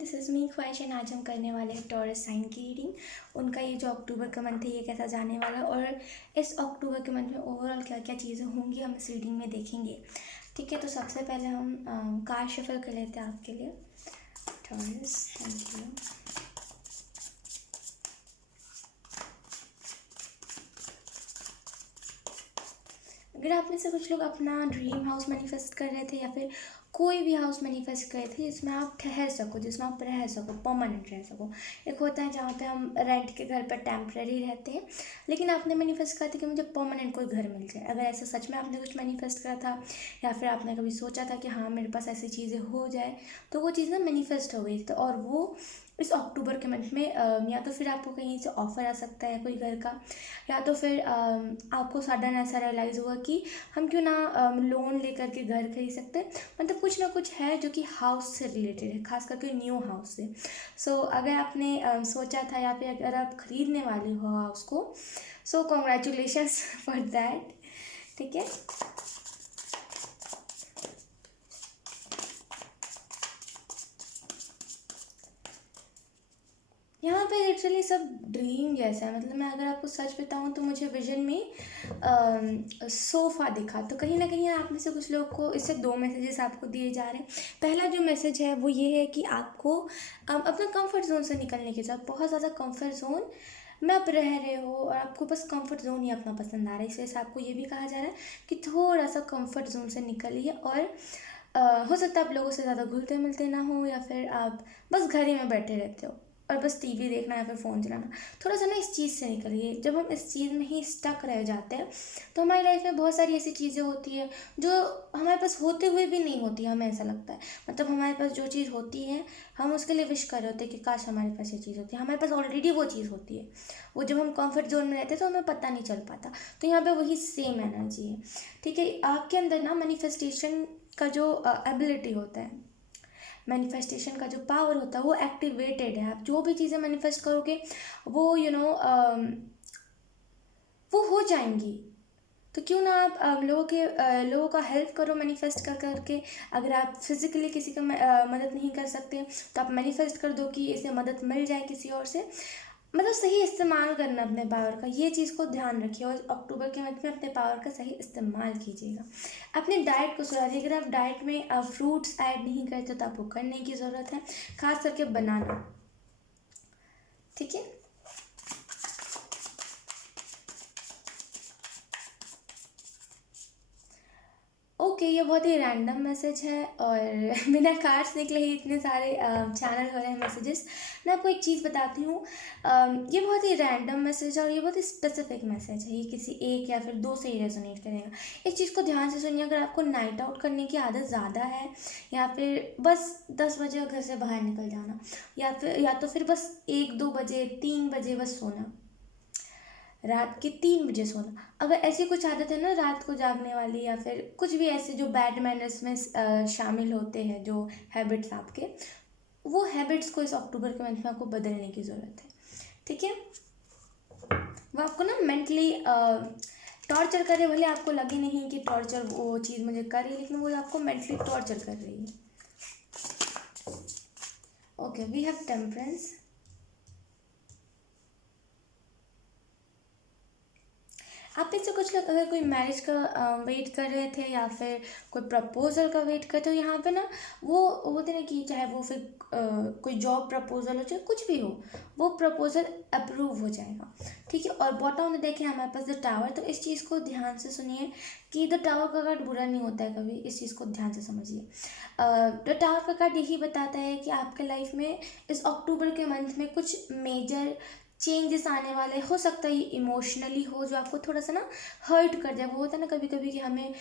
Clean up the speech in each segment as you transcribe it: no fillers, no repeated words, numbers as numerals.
This is me ख्वाहिश and आज हम करने वाले हैं टॉरस साइन की रीडिंग। उनका ये जो अक्टूबर का मंथ है ये कैसा जाने वाला है और इस अक्टूबर के मंथ में ओवरऑल क्या क्या चीज़ें होंगी हम इस रीडिंग में देखेंगे। ठीक है, तो सबसे पहले हम कार्ड शफल कर लेते हैं आपके लिए। Taurus, thank you. अगर आप में से कुछ लोग अपना ड्रीम हाउस मैनिफेस्ट कर रहे थे या फिर कोई भी हाउस मैनिफेस्ट कर रहे थे जिसमें आप ठहर सको, जिसमें आप रह सको, परमानेंट रह सको। एक होता है जहाँ पे हम रेंट के घर पर टेम्प्रेरी रहते हैं, लेकिन आपने मैनिफेस्ट करा था कि मुझे परमानेंट कोई घर मिल जाए। अगर ऐसा सच में आपने कुछ मैनिफेस्ट करा था या फिर आपने कभी सोचा था कि हाँ मेरे पास ऐसी चीज़ें हो जाए, तो वो चीज़ ना मैनिफेस्ट हो गई थी। और वो इस अक्टूबर के मंथ में या तो फिर आपको कहीं से ऑफ़र आ सकता है कोई घर का, या तो फिर आपको सडन ऐसा रियलाइज़ हुआ कि हम क्यों ना लोन लेकर के घर खरीद सकते हैं। मतलब कुछ ना कुछ है जो कि हाउस से रिलेटेड है, खास करके न्यू हाउस से। सो अगर आपने सोचा था या फिर अगर आप ख़रीदने वाले हो हाउस को, सो कॉन्ग्रेचुलेशंस फॉर दैट। ठीक है, यहाँ पे लिटरली सब ड्रीम जैसा है। मतलब मैं अगर आपको सच बताऊँ तो मुझे विजन में सोफ़ा दिखा। तो कहीं ना कहीं आप में से कुछ लोग को इससे दो मैसेजेस आपको दिए जा रहे हैं। पहला जो मैसेज है वो ये है कि आपको अपना कंफर्ट जोन से निकलने की ज़रूरत। बहुत ज़्यादा कंफर्ट जोन में आप रह रहे हो और आपको बस कंफर्ट जोन ही अपना पसंद आ रहा है। इस वजह से आपको ये भी कहा जा रहा है कि थोड़ा सा कंफर्ट जोन से निकलिए। और हो सकता है आप लोगों से ज़्यादा घुलते मिलते ना हो या फिर आप बस घर ही में बैठे रहते हो और बस टीवी देखना या फिर फ़ोन चलाना। थोड़ा सा ना इस चीज़ से निकलिए। जब हम इस चीज़ में ही स्टक रह जाते हैं तो हमारी लाइफ में बहुत सारी ऐसी चीज़ें होती है जो हमारे पास होते हुए भी नहीं होती, हमें ऐसा लगता है। मतलब हमारे पास जो चीज़ होती है हम उसके लिए विश कर रहे होते हैं कि काश हमारे पास ये चीज़ होती है। हमारे पास ऑलरेडी वो चीज़ होती है, वो जब हम कंफर्ट जोन में रहते हैं तो हमें पता नहीं चल पाता। तो यहाँ पे वही सेम एनर्जी है। ठीक है, आपके अंदर ना मैनिफेस्टेशन का जो एबिलिटी होता है, मैनिफेस्टेशन का जो पावर होता है वो एक्टिवेटेड है। आप जो भी चीज़ें मैनिफेस्ट करोगे वो वो हो जाएंगी। तो क्यों ना आप लोगों का हेल्प करो मैनिफेस्ट कर करके। अगर आप फिज़िकली किसी का मदद नहीं कर सकते तो आप मैनिफेस्ट कर दो कि इसे मदद मिल जाए किसी और से। मतलब सही इस्तेमाल करना अपने पावर का, ये चीज़ को ध्यान रखिए और अक्टूबर के मंथ में अपने पावर का सही इस्तेमाल कीजिएगा। अपने डाइट को सुधारिए। अगर आप डाइट में फ्रूट्स ऐड नहीं करते तो आपको करने की ज़रूरत है, खास करके बनाना। ठीक है, ओके, ये बहुत ही रैंडम मैसेज है और बिना कार्ड्स निकले ही इतने सारे चैनल हो रहे हैं मैसेजेस। मैं आपको एक चीज़ बताती हूँ, ये बहुत ही रैंडम मैसेज है और ये बहुत ही स्पेसिफिक मैसेज है। ये किसी एक या फिर दो से ही रेजोनेट करेगा। इस चीज़ को ध्यान से सुनिए। अगर आपको नाइट आउट करने की आदत ज़्यादा है या फिर बस 10 बजे घर से बाहर निकल जाना या तो फिर बस 1-2 बजे 3 बजे बस सोना, रात के 3 बजे सोना, अगर ऐसी कुछ आदत है ना रात को जागने वाली या फिर कुछ भी ऐसे जो बैड मैनर्स में शामिल होते हैं, जो हैबिट्स आपके, वो हैबिट्स को इस अक्टूबर के मंथ में आपको बदलने की ज़रूरत है। ठीक है, वो आपको ना मेंटली टॉर्चर करे। भले आपको लगे नहीं कि टॉर्चर वो चीज़ मुझे कर रही है, लेकिन वो आपको मेंटली टॉर्चर कर रही है। Okay, we have temperance. आप में से कुछ लोग अगर कोई मैरिज का वेट कर रहे थे या फिर कोई प्रपोजल का वेट कर, तो यहाँ पे ना वो होते ना कि चाहे वो फिर कोई जॉब प्रपोजल हो चाहे कुछ भी हो, वो प्रपोजल अप्रूव हो जाएगा। ठीक है, और बॉटम में देखें हमारे पास द टावर। तो इस चीज़ को ध्यान से सुनिए कि द टावर का कार्ड बुरा नहीं होता है कभी, इस चीज़ को ध्यान से समझिए। द टावर का कार्ड यही बताता है कि आपके लाइफ में इस अक्टूबर के मंथ में कुछ मेजर चेंजेस आने वाले। हो सकता है ये इमोशनली हो, जो आपको थोड़ा सा ना हर्ट कर जाए। वो होता है ना कभी कभी कि हमें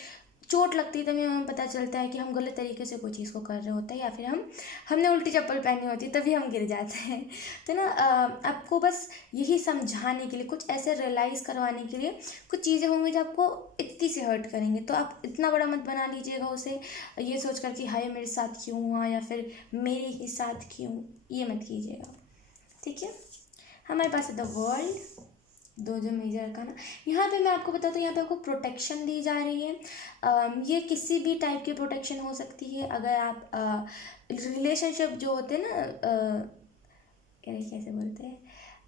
चोट लगती है तभी हमें पता चलता है कि हम गलत तरीके से कोई चीज़ को कर रहे होते हैं या फिर हमने उल्टी चप्पल पहनी होती है तभी हम गिर जाते हैं। तो ना आपको बस यही समझाने के लिए, कुछ ऐसे रियलाइज़ करवाने के लिए कुछ चीज़ें होंगी जो आपको इतनी से हर्ट करेंगे। तो आप इतना बड़ा मत बना लीजिएगा उसे, ये सोच कर कि हाय मेरे साथ क्यों हुआ या फिर मेरे ही साथ क्यों, ये मत कीजिएगा। ठीक है, हमारे पास है द वर्ल्ड, दो जो मेजर का ना। यहाँ पे मैं आपको बताता हूँ, यहाँ पे आपको प्रोटेक्शन दी जा रही है। ये किसी भी टाइप की प्रोटेक्शन हो सकती है। अगर आप रिलेशनशिप जो होते हैं ना, कैसे बोलते हैं,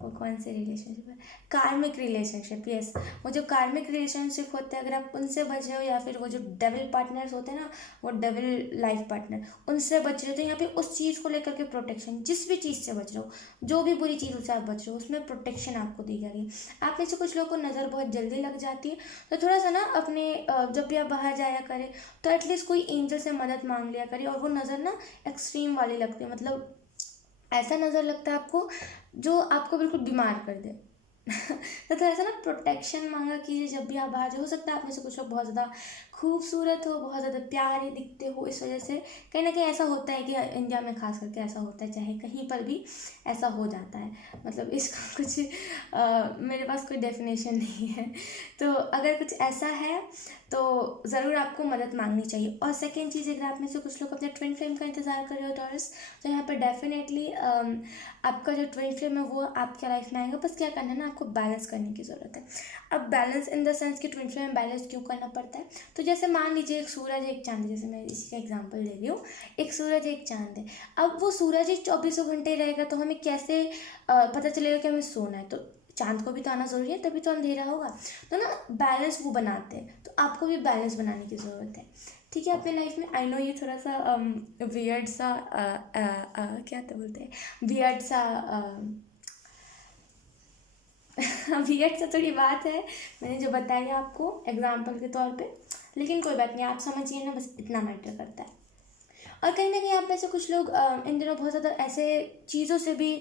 वो कौन से रिलेशनशिप है, कार्मिक रिलेशनशिप, यस, वो जो कार्मिक रिलेशनशिप होते हैं, अगर आप उनसे बच रहे हो, या फिर वो जो डेविल पार्टनर्स होते हैं ना, वो डेविल लाइफ पार्टनर, उनसे बच रहे हो, तो यहाँ पे उस चीज़ को लेकर के प्रोटेक्शन, जिस भी चीज़ से बच रहे हो, जो भी बुरी चीज़ से आप बच रहे हो, उसमें प्रोटेक्शन आपको दी जा रही है। आप में से कुछ लोगों को नज़र बहुत जल्दी लग जाती है, तो थोड़ा सा ना अपने जब भी आप बाहर जाया करें तो एटलीस्ट कोई एंजल से मदद मांग लिया करें। और वो नज़र ना एक्सट्रीम वाली लगती है, मतलब ऐसा नज़र लगता है आपको जो आपको बिल्कुल बीमार कर दे। तो थोड़ा सा ना प्रोटेक्शन मांगा कीजिए जब भी आप बाहर जाओ। हो सकता है आप में से कुछ लोग बहुत ज़्यादा खूबसूरत हो, बहुत ज़्यादा प्यारे दिखते हो, इस वजह से कहीं ना कहीं ऐसा होता है कि इंडिया में खास करके ऐसा होता है, चाहे कहीं पर भी ऐसा हो जाता है। मतलब इसका कुछ मेरे पास कोई डेफिनेशन नहीं है। तो अगर कुछ ऐसा है तो ज़रूर आपको मदद मांगनी चाहिए। और सेकेंड चीज़, अगर आप में से कुछ लोग अपने ट्विन फ्लेम का इंतज़ार कर रहे हो टॉरस, तो यहाँ पर डेफिनेटली आपका जो ट्विन फ्लेम है वो आपके लाइफ में आएगा। बस क्या करना है ना, आपको बैलेंस करने की ज़रूरत है। अब बैलेंस इन द सेंस कि ट्विन फ्लेम में बैलेंस क्यों करना पड़ता है, तो जैसे मान लीजिए एक सूरज एक चांद, जैसे मैं इसी का एग्जांपल दे रही हूँ, एक सूरज एक चांद है। अब वो सूरज ही 24 घंटे रहेगा तो हमें कैसे पता चलेगा कि हमें सोना है, तो चांद को भी तो आना ज़रूरी है, तभी तो अंधेरा होगा। तो ना बैलेंस वो बनाते हैं, तो आपको भी बैलेंस बनाने की ज़रूरत है, ठीक है, अपने लाइफ में। आई नो ये थोड़ा सा वियर्ड सा क्या तो बोलते हैं, वियर्ड सा वियर्ड सा थोड़ी बात है, मैंने जो बताई आपको एग्जाम्पल के तौर पे, लेकिन कोई बात नहीं, आप समझिए ना, बस इतना मैटर करता है। और कहीं ना कहीं आप में से कुछ लोग इन दिनों बहुत ज़्यादा ऐसे चीज़ों से भी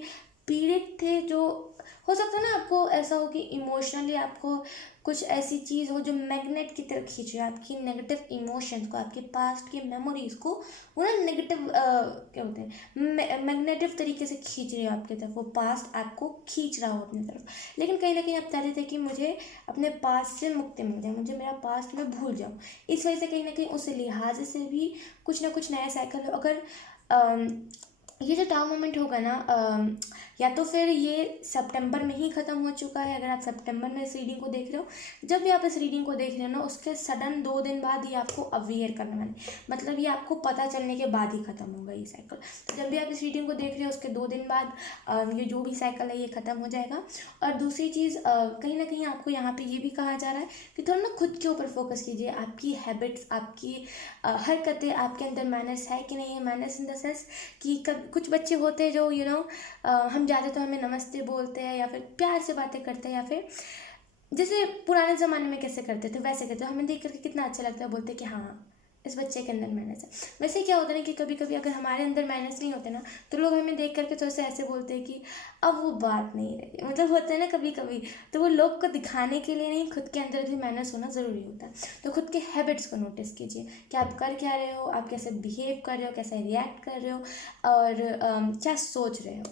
पीड़ित थे, जो हो सकता है ना आपको ऐसा हो कि इमोशनली आपको कुछ ऐसी चीज़ हो जो मैग्नेट की तरह खींच रही है आपकी नेगेटिव इमोशंस को, आपके पास्ट की मेमोरीज को, वो ना नेगेटिव क्या बोलते हैं, मैग्नेटिव तरीके से खींच रही है आपकी तरफ, वो पास्ट आपको खींच रहा हो अपनी तरफ। लेकिन कहीं ना कहीं आप चाहते थे कि मुझे अपने पास्ट से मुक्ति मिल जाए, मुझे मेरा पास्ट में भूल जाऊँ। इस वजह से कहीं ना कहीं उस लिहाज से भी कुछ ना कुछ नया साइकिल हो। अगर ये जो टाउ मोमेंट होगा ना, या तो फिर ये सितंबर में ही ख़त्म हो चुका है, अगर आप सितंबर में इस रीडिंग को देख रहे हो, जब भी आप इस रीडिंग को देख रहे हो ना, उसके सडन 2 दिन बाद ये आपको अवेयर करने वाले, मतलब ये आपको पता चलने के बाद ही ख़त्म होगा ये साइकिल। तो जब भी आप इस रीडिंग को देख रहे हो उसके 2 दिन बाद ये जो भी साइकिल है ये ख़त्म हो जाएगा। और दूसरी चीज़, कहीं ना कहीं आपको यहाँ पे ये भी कहा जा रहा है कि थोड़ा ना खुद के ऊपर फोकस कीजिए, आपकी हैबिट्स, आपकी हरकतें, आपके अंदर मैनर्स है कि नहीं है। मैनर्स इन द सेंस कि कुछ बच्चे होते हैं जो हम जाते तो हमें नमस्ते बोलते हैं, या फिर प्यार से बातें करते हैं, या फिर जैसे पुराने ज़माने में कैसे करते थे वैसे करते हैं, हमें देख करके कितना अच्छा लगता है, बोलते हैं कि हाँ इस बच्चे के अंदर मैनर्स है। वैसे क्या होता है ना कि कभी कभी अगर हमारे अंदर मैनर्स नहीं होते ना, तो लोग हमें देख करके थोड़ा सा ऐसे बोलते हैं कि अब वो बात नहीं रही, मतलब होता है ना कभी कभी, तो वो लोग को दिखाने के लिए नहीं, खुद के अंदर भी मैनर्स होना ज़रूरी होता है। तो खुद के हैबिट्स को नोटिस कीजिए कि आप कर क्या रहे हो, आप कैसे बिहेव कर रहे हो, कैसे रिएक्ट कर रहे हो, और क्या सोच रहे हो।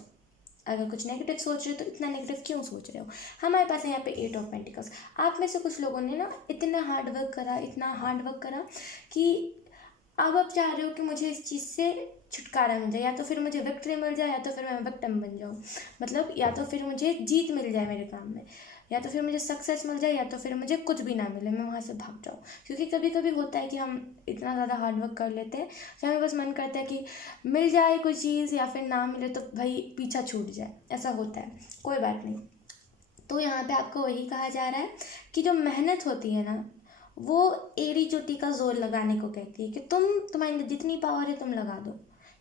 अगर कुछ नेगेटिव सोच रहे हो तो इतना नेगेटिव क्यों सोच रहे हो। हमारे पास है यहाँ पे 8 ऑफ पेंटिकल्स। आप में से कुछ लोगों ने ना इतना हार्ड वर्क करा, इतना हार्ड वर्क करा कि अब आप चाह रहे हो कि मुझे इस चीज़ से छुटकारा मिल जाए, या तो फिर मुझे विक्ट्री मिल जाए, या तो फिर मैं विक्टिम बन जाऊँ, मतलब या तो फिर मुझे जीत मिल जाए मेरे काम में, या तो फिर मुझे सक्सेस मिल जाए, या तो फिर मुझे कुछ भी ना मिले, मैं वहाँ से भाग जाऊँ। क्योंकि कभी कभी होता है कि हम इतना ज़्यादा हार्ड वर्क कर लेते हैं कि हमें बस मन करता है कि मिल जाए कोई चीज़, या फिर ना मिले तो भाई पीछा छूट जाए, ऐसा होता है। कोई बात नहीं। तो यहाँ पे आपको वही कहा जा रहा है कि जो मेहनत होती है ना, वो एड़ी चोटी का जोर लगाने को कहती है, कि तुम्हारे अंदर जितनी पावर है तुम लगा दो,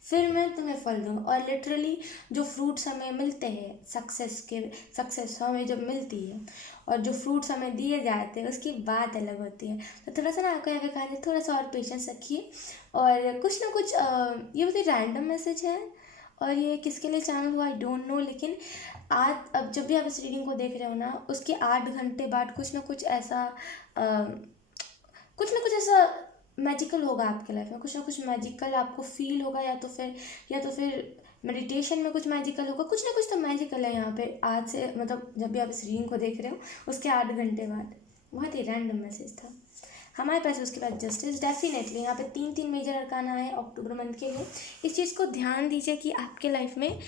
फिर मैं तुम्हें फल दूंगा। और लिटरली जो फ्रूट्स हमें मिलते हैं सक्सेस हमें जब मिलती है, और जो फ्रूट्स हमें दिए जाते हैं उसकी बात अलग होती है। तो थोड़ा सा ना आपको यहाँ पे कहा जाए, थोड़ा सा और पेशेंस रखिए, और कुछ ना कुछ ये बहुत ही रैंडम मैसेज है, और ये किसके लिए चैनल हुआ आई डोंट नो, लेकिन आज अब जब भी आप इस रीडिंग को देख रहे हो ना, उसके 8 घंटे बाद कुछ ना कुछ ऐसा मैजिकल होगा आपके लाइफ में, कुछ ना कुछ मैजिकल आपको फील होगा, या तो फिर मेडिटेशन में कुछ मैजिकल होगा, कुछ ना कुछ तो मैजिकल है यहाँ पे आज से, मतलब जब भी आप इस रीडिंग को देख रहे हो उसके 8 घंटे बाद। बहुत ही रैंडम मैसेज था हमारे पास। उसके बाद जस्टिस, डेफिनेटली यहाँ पे 3 मेजर अरकाना है अक्टूबर मंथ के लिए। इस चीज़ को ध्यान दीजिए कि आपके लाइफ में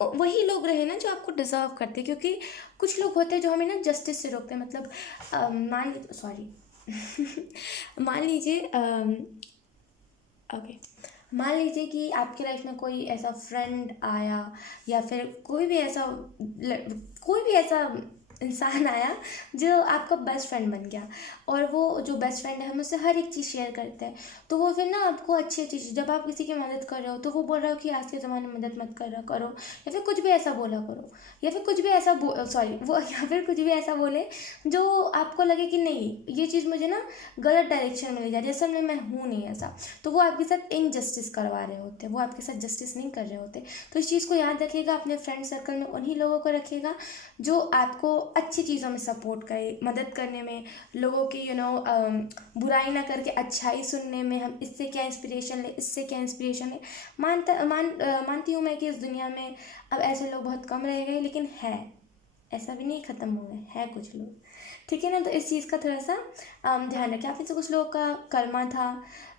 वही लोग रहे ना जो आपको डिजर्व करते हैं, क्योंकि कुछ लोग होते हैं जो हमें ना जस्टिस से रोकते हैं, मतलब मान लीजिए ओके मान लीजिए कि आपकी लाइफ में कोई ऐसा फ्रेंड आया या फिर कोई भी ऐसा इंसान आया जो आपका बेस्ट फ्रेंड बन गया, और वो जो बेस्ट फ्रेंड है हम उससे हर एक चीज़ शेयर करते हैं। तो वो फिर ना आपको अच्छी अच्छी चीज़, जब आप किसी की मदद कर रहे हो तो वो बोल रहा हो कि आज के ज़माने में मदद मत कर रहा करो, या फिर कुछ भी ऐसा बोला करो, या फिर कुछ भी ऐसा सॉरी वो या फिर कुछ भी ऐसा बोले जो आपको लगे कि नहीं ये चीज़ मुझे ना गलत डायरेक्शन में ले जा रही है, असल में मैं हूँ नहीं ऐसा। तो वो आपके साथ इनजस्टिस करवा रहे होते हैं, वो आपके साथ जस्टिस नहीं कर रहे होते। तो इस चीज़ को याद रखिएगा, अपने फ्रेंड सर्कल में उन्हीं लोगों को रखिएगा जो आपको अच्छी चीज़ों में सपोर्ट करे, मदद करने में, लोगों की बुराई ना करके अच्छाई सुनने में, हम इससे क्या इंस्पिरेशन ले, इससे क्या इंस्पिरेशन ले। मानती हूँ मैं कि इस दुनिया में अब ऐसे लोग बहुत कम रह गए, लेकिन है, ऐसा भी नहीं ख़त्म हो गए, है कुछ लोग, ठीक है ना। तो इस चीज़ का थोड़ा सा ध्यान रखें। आप में से कुछ लोगों का कर्मा था,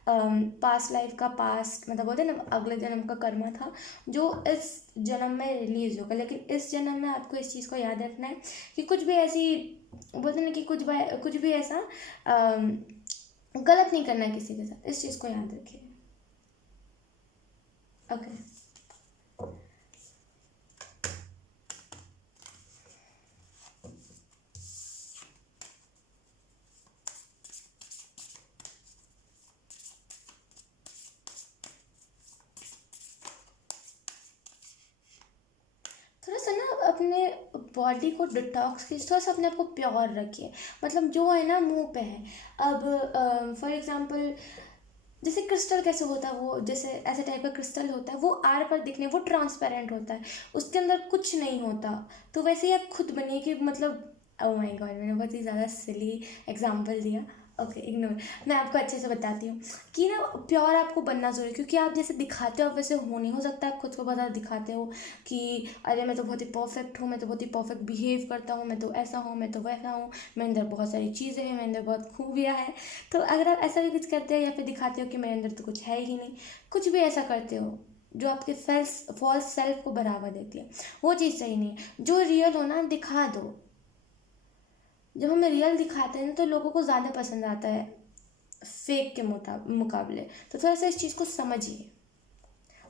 पास्ट लाइफ का, पास्ट मतलब बोलते हैं ना अगले जन्म का कर्मा था जो इस जन्म में रिलीज होगा, लेकिन इस जन्म में आपको इस चीज़ को याद रखना है कि कुछ भी ऐसी बोलते हैं ना कि कुछ भी ऐसा गलत नहीं करना है किसी के साथ, इस चीज़ को याद रखिए। ओके, थोड़ा सा ना अपने बॉडी को डिटॉक्स कीजिए, थोड़ा सा अपने आप को प्योर रखिए। मतलब जो है ना मुंह पे है, अब फॉर एग्जांपल जैसे क्रिस्टल कैसे होता है, वो जैसे ऐसे टाइप का क्रिस्टल होता है, वो आर पर दिखने वो ट्रांसपेरेंट होता है, उसके अंदर कुछ नहीं होता। तो वैसे ही आप खुद बनिए कि मतलब ओ माय गॉड, मैंने बहुत ही ज़्यादा सिली एग्जांपल दिया। Okay, ignore. मैं आपको अच्छे से बताती हूँ कि ना प्योर आपको बनना ज़रूरी है, क्योंकि आप जैसे दिखाते हो आप वैसे हो नहीं। हो सकता है आप खुद को बता दिखाते हो कि अरे मैं तो बहुत ही परफेक्ट हूँ, मैं तो बहुत ही परफेक्ट बिहेव करता हूँ, मैं तो ऐसा हूँ, मैं तो वैसा हूँ, मेरे अंदर बहुत सारी चीज़ें हैं, मेरे अंदर बहुत खूबियाँ हैं। तो अगर आप ऐसा भी कुछ करते हो या फिर दिखाते हो कि मेरे अंदर तो कुछ है ही नहीं, कुछ भी ऐसा करते हो जो आपके फॉल्स सेल्फ को बढ़ावा देती है, वो चीज़ सही नहीं है। जो रियल हो ना दिखा दो। जब हम रियल दिखाते हैं ना तो लोगों को ज़्यादा पसंद आता है फेक के मुकाबले। तो थोड़ा सा इस चीज़ को समझिए।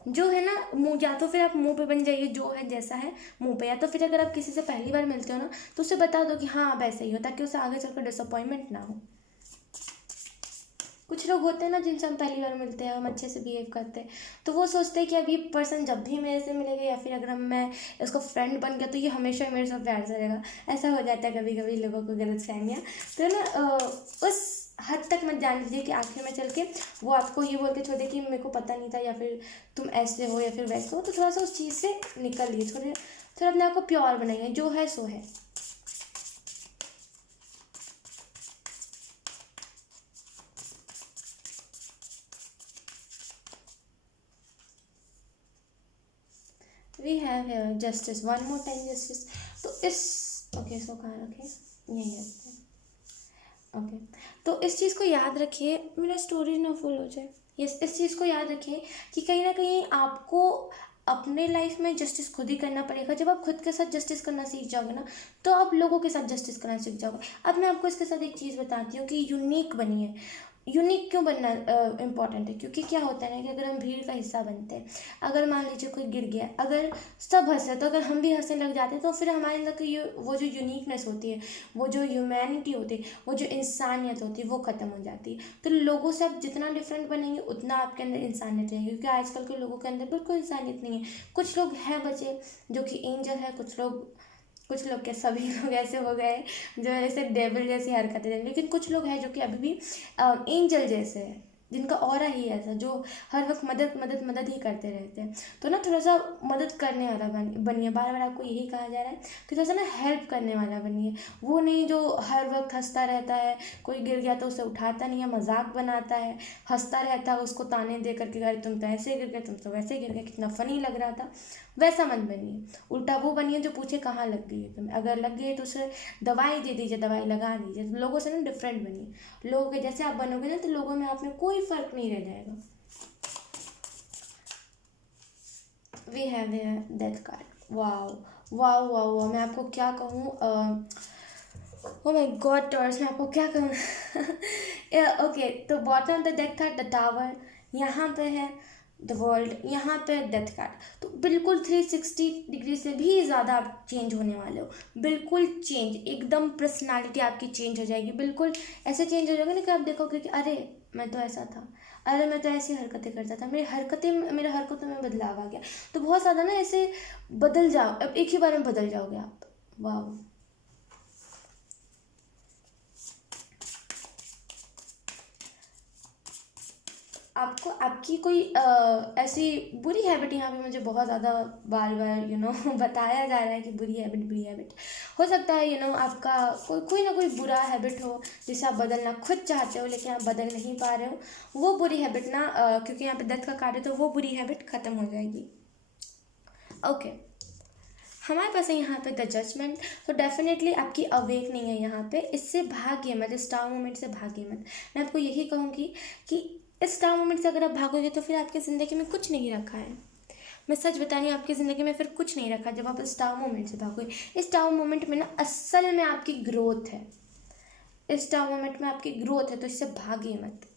जो है ना मुँह, या तो फिर आप मुंह पे बन जाइए जो है जैसा है मुंह पे, या तो फिर अगर आप किसी से पहली बार मिलते हो ना तो उसे बता दो कि हाँ आप ऐसे ही हो, ताकि उसे आगे चलकर डिसअपॉइंटमेंट ना हो। कुछ लोग होते हैं ना जिनसे हम पहली बार मिलते हैं, हम अच्छे से बिहेव करते हैं, तो वो सोचते हैं कि अब ये पर्सन जब भी मेरे से मिलेगा या फिर अगर मैं इसको फ्रेंड बन गया तो ये हमेशा मेरे साथ प्यार से रहेगा। ऐसा हो जाता है कभी कभी लोगों को गलतफहमियाँ। तो ना उस हद तक मत जान लीजिए कि आखिर में चल के वो आपको ये बोल के छोड़ दे कि मेरे को पता नहीं था, या फिर तुम ऐसे हो या फिर वैसे हो। तो थोड़ा सा उस चीज़ से निकलिए, थोड़े थोड़ा अपने आप को प्योर बनाइए, जो है सो है। We have justice, one more time justice. तो इस ओके, इसको कहाँ रखें, यहीं रखते हैं। ओके, तो इस चीज़ को याद रखिए, मेरा स्टोरेज ना फुल हो जाए। इस चीज़ को याद रखिए कि कहीं ना कहीं आपको अपने लाइफ में जस्टिस खुद ही करना पड़ेगा। जब आप खुद के साथ जस्टिस करना सीख जाओगे ना तो आप लोगों के साथ जस्टिस करना सीख जाओगे। अब मैं आपको इसके साथ एक चीज़ बताती हूँ कि यूनिक बनिए। यूनिक क्यों बनना इम्पॉर्टेंट है, क्योंकि क्या होता है ना कि अगर हम भीड़ का हिस्सा बनते हैं, अगर मान लीजिए कोई गिर गया, अगर सब हंसे तो अगर हम भी हंसने लग जाते हैं तो फिर हमारे अंदर की वो जो यूनिकनेस होती है, वो जो ह्यूमैनिटी होती है, वो जो इंसानियत होती है वो ख़त्म हो जाती है। तो लोगों से आप जितना डिफरेंट बनेंगे उतना आपके अंदर इंसानियत रहेगी, क्योंकि आजकल के लोगों के अंदर बिल्कुल इंसानियत नहीं है। कुछ लोग हैं बचे जो कि एंजल है, कुछ लोग क्या सभी लोग ऐसे हो गए जो ऐसे डेविल जैसी हरकतें हैं, लेकिन कुछ लोग हैं जो कि अभी भी एंजल जैसे हैं, जिनका ऑरा ही ऐसा, जो हर वक्त मदद मदद मदद ही करते रहते हैं। तो ना थोड़ा सा मदद करने वाला बनिए। बार बार आपको यही कहा जा रहा है कि थोड़ा सा ना हेल्प करने वाला बनिए। वो नहीं जो हर वक्त हंसता रहता है, कोई गिर गया तो उसे उठाता नहीं है, मजाक बनाता है, हंसता रहता है, उसको ताने दे करके अरे तुम तो ऐसे गिर गए, तुम तो वैसे गिर गए, कितना फनी लग रहा था। वैसा मत बनिए। उल्टा वो बनिए जो पूछे कहाँ लग गई है तुम्हें, अगर लग गई है तो उसे दवाई दे दीजिए, दवाई लगा दीजिए। तो लोगों से ना डिफरेंट बनिए। लोगों के जैसे आप बनोगे ना तो लोगों में आप में कोई फर्क नहीं रह जाएगा। We have death card, wow wow wow wow, मैं आपको क्या कहूँ, ओ माय गॉड टॉर्स, मैं आपको क्या कहूँ। ओके, तो बॉटम ऑफ द डेक था द टावर, यहाँ पे है द वर्ल्ड, यहाँ पे डेथ कार्ड। तो बिल्कुल 360 डिग्री से भी ज़्यादा आप चेंज होने वाले हो, बिल्कुल चेंज, एकदम पर्सनालिटी आपकी चेंज हो जाएगी, बिल्कुल ऐसे चेंज हो जाएगा ना कि आप देखोगे कि अरे मैं तो ऐसा था, अरे मैं तो ऐसी हरकतें करता था, मेरे हरकतों में बदलाव आ गया। तो बहुत ज़्यादा ना ऐसे बदल जाओ, अब एक ही बार में बदल जाओगे आप। वाह। आपको आपकी कोई ऐसी बुरी हैबिट, यहाँ पे मुझे बहुत ज़्यादा बार बार बताया जा रहा है कि बुरी हैबिट हो सकता है, आपका कोई ना कोई बुरा हैबिट हो जिसे आप बदलना खुद चाहते हो लेकिन आप बदल नहीं पा रहे हो। वो बुरी हैबिट ना क्योंकि यहाँ पे डेथ का कार्ड है तो वो बुरी हैबिट ख़त्म हो जाएगी। ओके, हमारे पास है यहाँ पे द जजमेंट। तो डेफिनेटली आपकी अवेकनिंग है यहाँ पे, इससे भागिए मत, इस स्टार मोमेंट से भागिए मत। मैं आपको यही कहूँगी कि इस स्टार मोमेंट से अगर आप भागोगे तो फिर आपकी ज़िंदगी में कुछ नहीं रखा है। मैं सच बता रही हूँ, आपकी ज़िंदगी में फिर कुछ नहीं रखा जब आप इस स्टार मोमेंट से भागोगे। इस स्टार मोमेंट में ना असल में आपकी ग्रोथ है, इस स्टार मोमेंट में आपकी ग्रोथ है, तो इससे भागिए मत।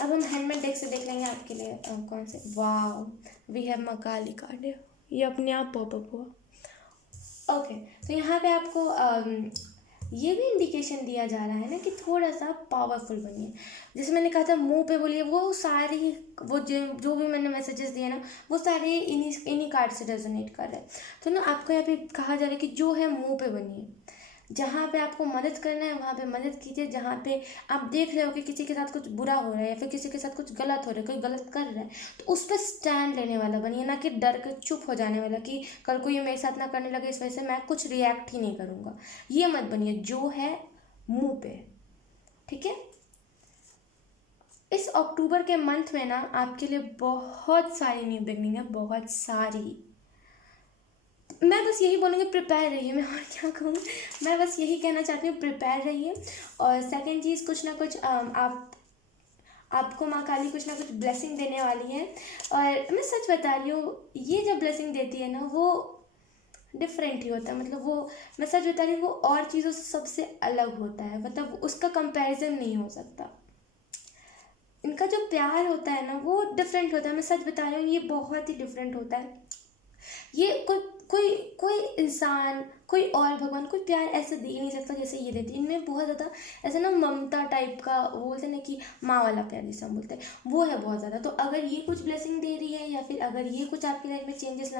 अब हम हैंडमेड डेक से देख लेंगे आपके लिए कौन से। वाह, वी हैव मकाली कार्ड, ये अपने आप पॉपअप हुआ। ओके, तो यहाँ पे आपको ये भी इंडिकेशन दिया जा रहा है ना कि थोड़ा सा पावरफुल बनिए। जैसे मैंने कहा था मुंह पे बोलिए, वो सारी वो जो भी मैंने मैसेजेस दिए ना वो सारे इन्हीं कार्ड से रेजोनेट कर रहे हैं। तो ना आपको यहाँ पे कहा जा रहा है कि जो है मुंह पे बनिए, जहाँ पे आपको मदद करना है वहाँ पे मदद कीजिए। जहाँ पे आप देख रहे हो कि किसी के साथ कुछ बुरा हो रहा है या फिर किसी के साथ कुछ गलत हो रहा है, कोई गलत कर रहा है, तो उस पर स्टैंड लेने वाला बनिए, ना कि डर के चुप हो जाने वाला कि कल को ये मेरे साथ ना करने लगे इस वजह से मैं कुछ रिएक्ट ही नहीं करूँगा। ये मत बनिए, जो है मुँह पे। ठीक है, इस अक्टूबर के मंथ में ना आपके लिए बहुत सारी न्यू बिगनिंग है, बहुत सारी। मैं बस यही बोलूँगी प्रिपेयर रहिए, मैं और क्या कहूँ। मैं बस यही कहना चाहती हूँ, प्रिपेयर रहिए। और सेकंड चीज़, कुछ ना कुछ आपको माँ काली कुछ ना कुछ ब्लेसिंग देने वाली है। और मैं सच बता रही हूँ, ये जब ब्लेसिंग देती है ना वो डिफरेंट ही होता है। मतलब वो, मैं सच बता रही हूँ, वो और चीज़ों से सबसे अलग होता है, मतलब उसका कंपैरिजन नहीं हो सकता। इनका जो प्यार होता है ना वो डिफरेंट होता है, मैं सच बता रही हूँ, ये बहुत ही डिफरेंट होता है। ये कोई कोई कोई इंसान, कोई और भगवान कोई प्यार ऐसा दे नहीं सकता जैसे ये देती है। इनमें बहुत ज़्यादा ऐसा ना ममता टाइप का, वो बोलते हैं ना कि माँ वाला प्यार जिसे हम बोलते हैं, वो है बहुत ज़्यादा। तो अगर ये कुछ ब्लेसिंग दे रही है या फिर अगर ये कुछ आपकी लाइफ में चेंजेस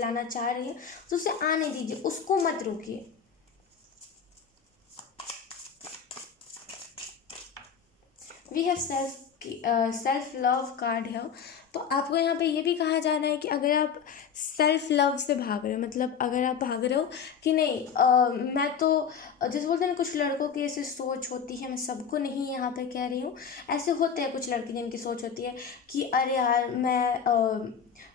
लाना चाह रही है तो उसे आने दीजिए, उसको मत रोकिए। We have self love card है। तो आपको यहाँ पे ये भी कहा जा रहा है कि अगर आप सेल्फ लव से भाग रहे हो, मतलब अगर आप भाग रहे हो कि नहीं मैं तो, जैसे बोलते हैं ना कुछ लड़कों की ऐसी सोच होती है, मैं सबको नहीं यहाँ पे कह रही हूँ, ऐसे होते हैं कुछ लड़के जिनकी सोच होती है कि अरे यार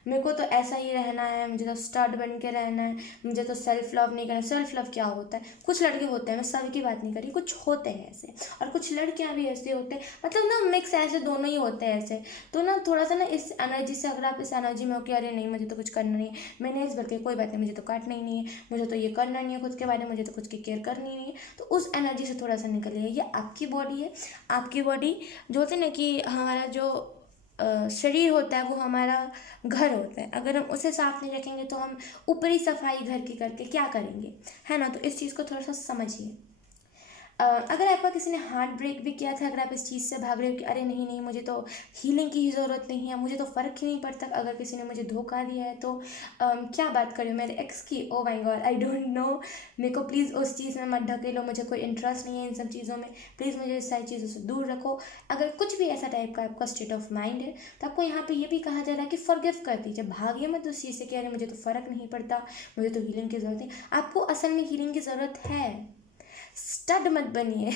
मेरे को तो ऐसा ही रहना है, मुझे तो स्टड बन के रहना है, मुझे तो सेल्फ लव नहीं करना। सेल्फ लव क्या होता है? कुछ लड़के होते हैं, मैं सबकी बात नहीं कर रही, कुछ होते हैं ऐसे, और कुछ लड़कियां भी ऐसे होते हैं, मतलब ना मिक्स ऐसे दोनों ही होते हैं ऐसे। तो ना थोड़ा सा ना इस एनर्जी से, अगर आप इस एनर्जी में हो कि अरे नहीं मुझे तो कुछ करना नहीं है, मैंने इस बल्कि कोई बात नहीं, मुझे तो काटना ही नहीं है, मुझे तो ये करना नहीं है खुद के बारे में, मुझे तो खुद की केयर करनी नहीं है, तो उस एनर्जी से थोड़ा सा निकलिए। ये आपकी बॉडी है, आपकी बॉडी जो होती है ना कि हमारा जो शरीर होता है वो हमारा घर होता है, अगर हम उसे साफ नहीं रखेंगे तो हम ऊपरी सफाई घर की करके क्या करेंगे, है ना। तो इस चीज़ को थोड़ा सा समझिए। अगर आपका किसी ने हार्ट ब्रेक भी किया था, अगर आप इस चीज़ से भाग रहे हो कि अरे नहीं नहीं मुझे तो हीलिंग की ही ज़रूरत नहीं है, मुझे तो फ़र्क ही नहीं पड़ता अगर किसी ने मुझे धोखा दिया है तो क्या बात करें मेरे एक्स की, oh my God I don't know, मेरे को प्लीज़ उस चीज़ में मत ढकेलो, मुझे कोई इंटरेस्ट नहीं है इन सब चीज़ों में, प्लीज़ मुझे इस सारी चीज़ों से दूर रखो। अगर कुछ भी ऐसा टाइप का आपका स्टेट ऑफ माइंड है तो आपको यहाँ पे ये भी कहा जा रहा है कि फॉरगिव कर दीजिए, भागिए मत उस चीज़ से कि अरे मुझे तो फ़र्क नहीं पड़ता, मुझे तो हीलिंग की ज़रूरत है। आपको असल में हीलिंग की ज़रूरत है, स्टड मत बनिए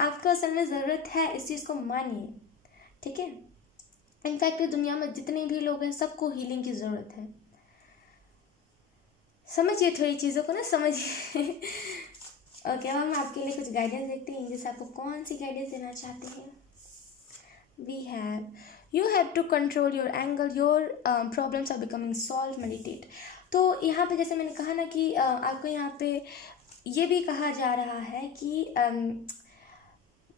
आपको असल में ज़रूरत है, इस चीज़ को मानिए। ठीक है, इनफैक्ट दुनिया में जितने भी लोग हैं सबको हीलिंग की ज़रूरत है। समझिए थोड़ी चीज़ों को ना, समझिए ओके, अब हम आपके लिए कुछ गाइडेंस देखते हैं, जैसे आपको कौन सी गाइडेंस देना चाहते हैं। We have, you have to control your anger, your problems are becoming solve, meditate. तो यहाँ पे जैसे मैंने कहा ना कि आपको यहाँ पे ये भी कहा जा रहा है कि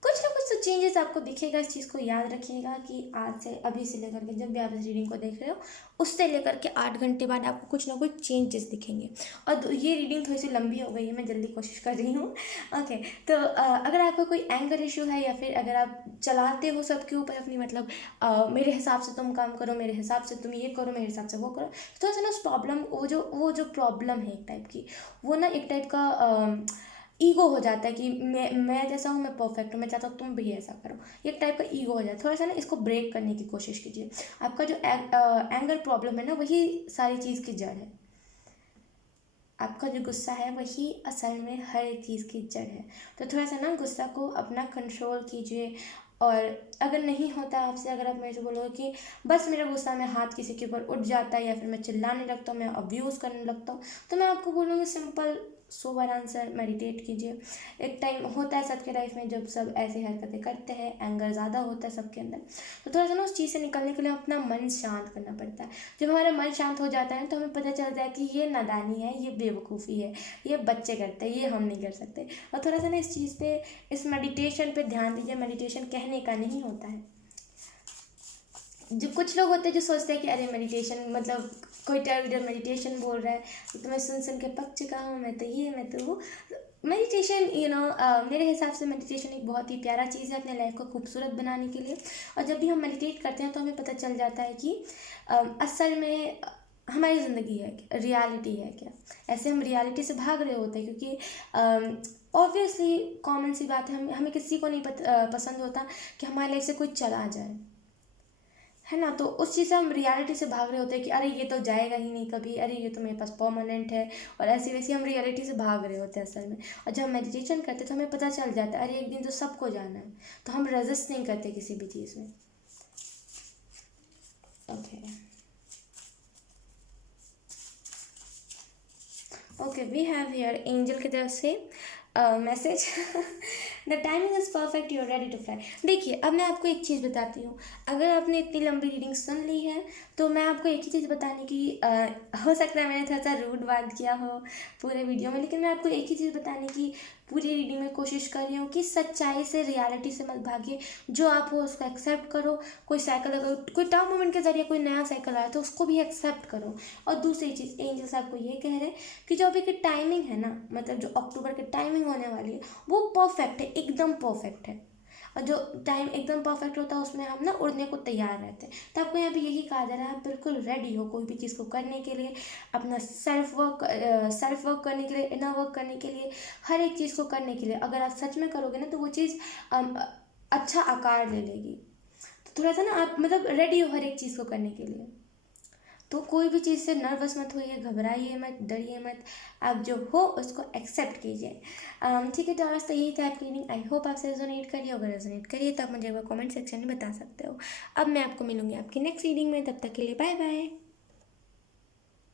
कुछ ना कुछ तो चेंजेस आपको दिखेगा। इस चीज़ को याद रखिएगा कि आज से, अभी से लेकर के जब भी आप इस रीडिंग को देख रहे हो, उससे लेकर के 8 घंटे बाद आपको कुछ ना कुछ चेंजेस दिखेंगे। और ये रीडिंग थोड़ी सी लंबी हो गई है, मैं जल्दी कोशिश कर रही हूँ। ओके, तो अगर आपका कोई एंगर इशू है, या फिर अगर आप चलाते हो सबके ऊपर अपनी, मतलब मेरे हिसाब से तुम काम करो, मेरे हिसाब से तुम ये करो, मेरे हिसाब से वो करो, तो थोड़ा सा ना उस प्रॉब्लम, वो जो प्रॉब्लम है एक टाइप की, वो ना एक टाइप का ईगो हो जाता है कि मैं जैसा हूँ, मैं परफेक्ट हूँ, मैं चाहता हूँ तुम भी ऐसा करो। ये एक टाइप का ईगो हो जाता है। थोड़ा सा ना इसको ब्रेक करने की कोशिश कीजिए। आपका जो एंगर प्रॉब्लम है ना, वही सारी चीज़ की जड़ है। आपका जो गुस्सा है वही असल में हर एक चीज़ की जड़ है। तो थोड़ा सा ना गुस्सा को अपना कंट्रोल कीजिए। और अगर नहीं होता आपसे, अगर आप मेरे से बोलोगे कि बस मेरा गुस्सा में हाथ किसी के ऊपर उठ जाता है, या फिर मैं चिल्लाने लगता हूँ, मैं अब्यूज़ करने लगता हूँ, तो मैं आपको बोलूँगी सिंपल सोबर आंसर, मेडिटेट कीजिए। एक टाइम होता है सबके लाइफ में जब सब ऐसी हरकतें करते हैं, एंगर ज़्यादा होता है सबके अंदर। तो थोड़ा सा ना उस चीज़ से निकलने के लिए अपना मन शांत करना पड़ता है। जब हमारा मन शांत हो जाता है तो हमें पता चलता है कि ये नादानी है, ये बेवकूफ़ी है, ये बच्चे करते हैं, ये हम नहीं कर सकते। और थोड़ा सा ना इस चीज़ पे, इस मेडिटेशन पे ध्यान दीजिए। मेडिटेशन कहने का नहीं होता है। जो कुछ लोग होते हैं जो सोचते हैं कि अरे मेडिटेशन मतलब कोई टेरर मेडिटेशन बोल रहा है, तो मैं सुन सुन के पक चुका हूँ, मैं तो ये, मैं तो वो। मेडिटेशन मेरे हिसाब से मेडिटेशन एक बहुत ही प्यारा चीज़ है अपने लाइफ को खूबसूरत बनाने के लिए। और जब भी हम मेडिटेट करते हैं तो हमें पता चल जाता है कि असल में हमारी ज़िंदगी है क्या, रियलिटी है क्या। ऐसे हम रियलिटी से भाग रहे होते हैं, क्योंकि ऑब्वियसली कॉमन सी बात है, हमें किसी को नहीं पसंद होता कि हमारे लाइफ से कोई चला जाए, है ना। तो उस चीज़ से हम रियलिटी से भाग रहे होते हैं कि अरे ये तो जाएगा ही नहीं कभी, अरे ये तो मेरे पास परमानेंट है, और ऐसी वैसी हम रियलिटी से भाग रहे होते हैं असल में। और जब हम मेडिटेशन करते हैं तो हमें पता चल जाता है अरे एक दिन तो सबको जाना है, तो हम रेजिस्ट नहीं करते किसी भी चीज़ में। Okay, okay, we have here angel की तरफ से message. The timing is perfect, you are ready to fly. देखिए, अब मैं आपको एक चीज़ बताती हूँ। अगर आपने इतनी लंबी रीडिंग सुन ली है, तो मैं आपको एक ही चीज़ बताने की, हो सकता है मैंने थोड़ा सा रूड बात किया हो पूरे वीडियो में, लेकिन मैं आपको एक ही चीज़ बताने की पूरी रीडिंग में कोशिश कर रही हूँ कि सच्चाई से, रियलिटी से मत भागिए। जो आप हो उसको एक्सेप्ट करो। कोई साइकिल, अगर कोई टर्म मोमेंट के जरिए कोई नया साइकिल आया तो उसको भी एक्सेप्ट करो। और दूसरी चीज़, एंजल्स आपको ये कह रहे हैं कि जो अभी की टाइमिंग है ना, मतलब जो अक्टूबर की टाइमिंग होने वाली है, वो परफेक्ट है, एकदम परफेक्ट है। और जो टाइम एकदम परफेक्ट होता है उसमें हम ना उड़ने को तैयार रहते हैं। तो आपको यहाँ पे यही कहा जा रहा है, आप बिल्कुल रेडी हो कोई भी चीज़ को करने के लिए, अपना सेल्फ वर्क करने के लिए, इनर वर्क करने के लिए, हर एक चीज़ को करने के लिए। अगर आप सच में करोगे ना तो वो चीज़ अच्छा आकार ले लेगी। तो थोड़ा सा ना आप मतलब रेडी हो हर एक चीज़ को करने के लिए। तो कोई भी चीज़ से नर्वस मत होइए, घबराइए मत, डरिए मत। आप जो हो उसको एक्सेप्ट कीजिए। ठीक है, तो आज तो यही था आपकी रीडिंग। आई होप आपसे रेजोनेट करिए। अगर रेजोनेट करिए तो आप मुझे कमेंट सेक्शन में बता सकते हो। अब मैं आपको मिलूंगी आपकी नेक्स्ट रीडिंग में, तब तक के लिए बाय बाय।